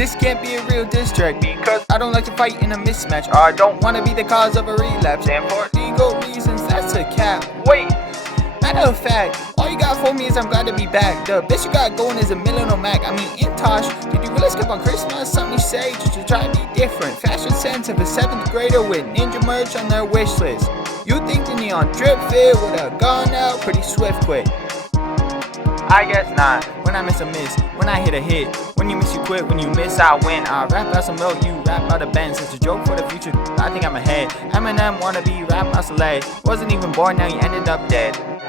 This can't be a real diss track because I don't like to fight in a mismatch, or I don't wanna be the cause of a relapse. And for legal reasons, that's a cap. Wait, matter of fact, all you got for me is I'm glad to be back. The best you got going is a Milano Mac. I mean, in Tosh, did you really skip on Christmas? Something you say just to try to be different. Fashion sense of a 7th grader with ninja merch on their wish list. You think the neon drip fit would have gone out pretty swift quick? I guess not. When I miss a miss, when I hit a hit, when you miss you quit, when you miss I win. I rap out some milk, you rap out a Benz. It's a joke for the future, I think I'm ahead. Eminem wanna be rap out Soleil. Wasn't even born, now you ended up dead.